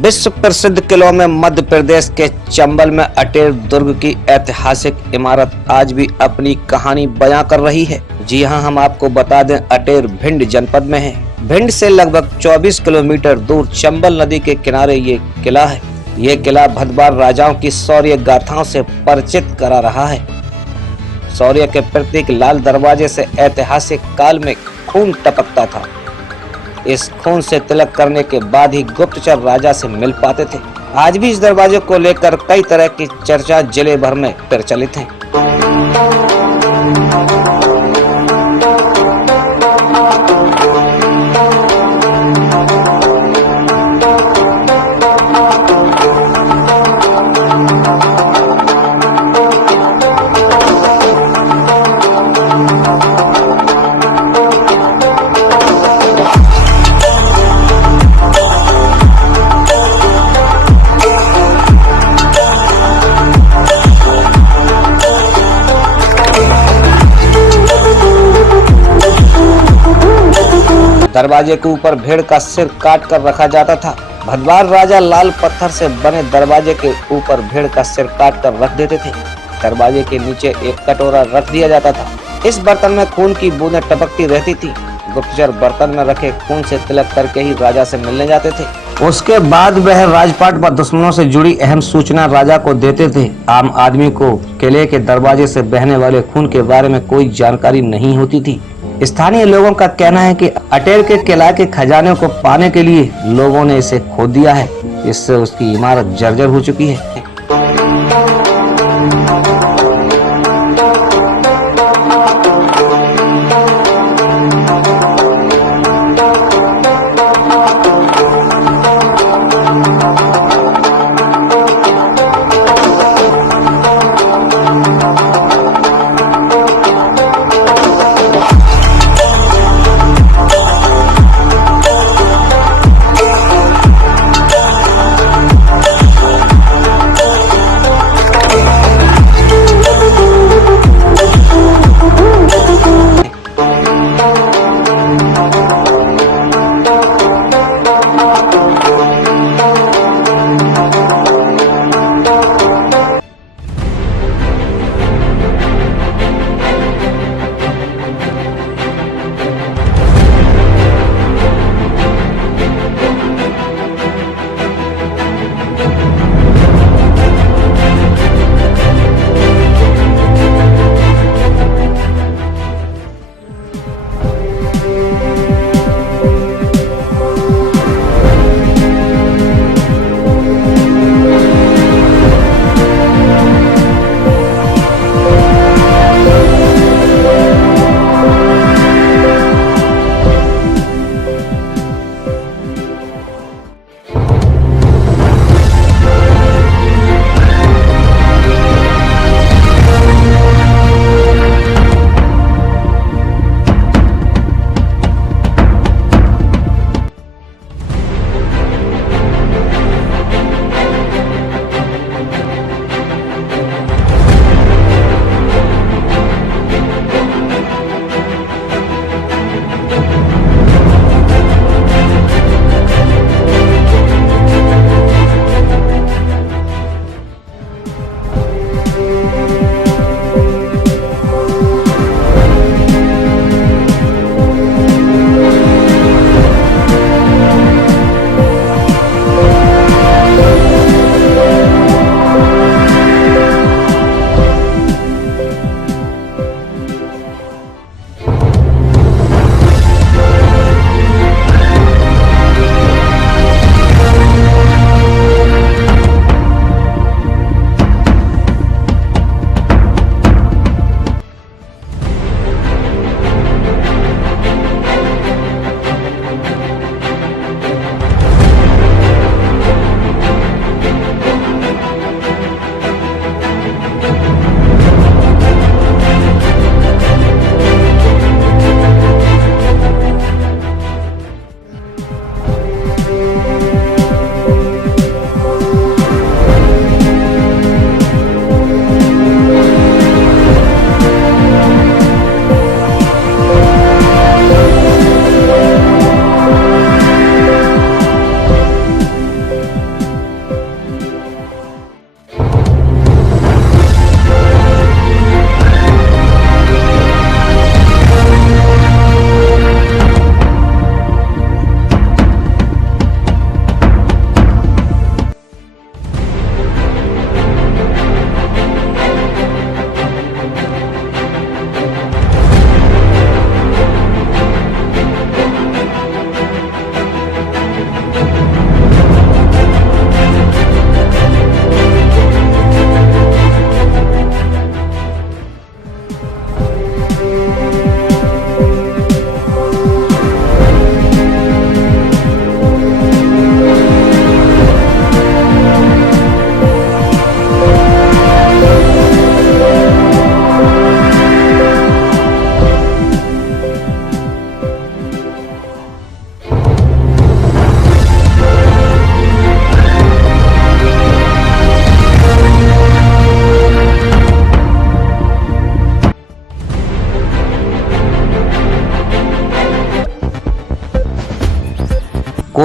विश्व प्रसिद्ध किलों में मध्य प्रदेश के चंबल में अटेर दुर्ग की ऐतिहासिक इमारत आज भी अपनी कहानी बयां कर रही है। जी हां, हम आपको बता दें, अटेर भिंड जनपद में है। भिंड से लगभग 24 किलोमीटर दूर चंबल नदी के किनारे ये किला है। ये किला भदवार राजाओं की शौर्य गाथाओं से परिचित करा रहा है। शौर्य के प्रतीक लाल दरवाजे से ऐतिहासिक काल में खून टपकता था। इस खून से तिलक करने के बाद ही गुप्तचर राजा से मिल पाते थे। आज भी इस दरवाजे को लेकर कई तरह की चर्चा जिले भर में प्रचलित है। दरवाजे के ऊपर भेड़ का सिर काट कर रखा जाता था। भदवार राजा लाल पत्थर से बने दरवाजे के ऊपर भेड़ का सिर काट कर रख देते थे। दरवाजे के नीचे एक कटोरा रख दिया जाता था। इस बर्तन में खून की बूंदें टपकती रहती थी। गुप्तचर बर्तन में रखे खून से तिलक करके ही राजा से मिलने जाते थे। उसके बाद वह राजपाट पर दुश्मनों से जुड़ी अहम सूचना राजा को देते थे। आम आदमी को किले के दरवाजे से बहने वाले खून के बारे में कोई जानकारी नहीं होती थी। स्थानीय लोगों का कहना है कि अटेर के किला के खजाने को पाने के लिए लोगों ने इसे खोद दिया है। इससे उसकी इमारत जर्जर हो चुकी है।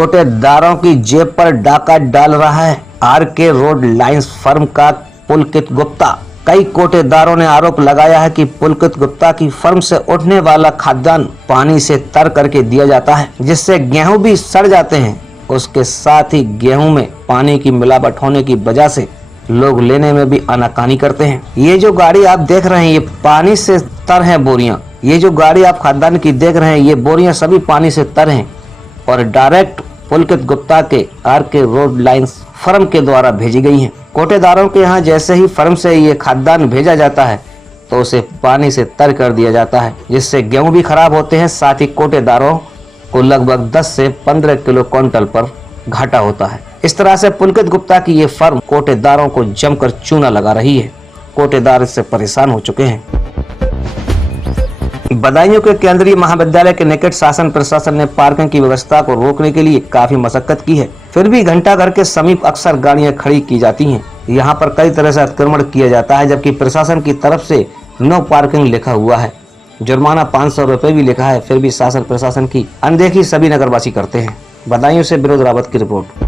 कोटेदारों की जेब पर डाका डाल रहा है आरके रोड लाइंस फर्म का पुलकित गुप्ता। कई कोटेदारों ने आरोप लगाया है कि पुलकित गुप्ता की फर्म से उठने वाला खाद्यान्न पानी से तर करके दिया जाता है, जिससे गेहूं भी सड़ जाते हैं। उसके साथ ही गेहूं में पानी की मिलावट होने की वजह से लोग लेने में भी आनाकानी करते हैं। ये जो गाड़ी आप देख रहे हैं ये पानी से तर है बोरियां। ये जो गाड़ी आप खाद्यान्न की देख रहे हैं ये बोरियां सभी पानी से तर हैं और डायरेक्ट पुलकित गुप्ता के आरके रोड लाइंस फर्म के द्वारा भेजी गई हैं। कोटेदारों के यहाँ जैसे ही फर्म से ये खाद्यान्न भेजा जाता है तो उसे पानी से तर कर दिया जाता है, जिससे गेहूं भी खराब होते हैं। साथ ही कोटेदारों को लगभग 10 से 15 किलो क्विंटल पर घाटा होता है। इस तरह से पुलकित गुप्ता की ये फर्म कोटेदारों को जमकर चूना लगा रही है। कोटेदार इससे परेशान हो चुके हैं। बदायूं के केंद्रीय महाविद्यालय के निकट शासन प्रशासन ने पार्किंग की व्यवस्था को रोकने के लिए काफी मशक्कत की है, फिर भी घंटाघर के समीप अक्सर गाड़ियां खड़ी की जाती हैं। यहां पर कई तरह से अतिक्रमण किया जाता है, जबकि प्रशासन की तरफ से नो पार्किंग लिखा हुआ है। जुर्माना 500 रुपए भी लिखा है, फिर भी शासन प्रशासन की अनदेखी सभी नगरवासी करते हैं। बदायूं से विनोद रावत की रिपोर्ट।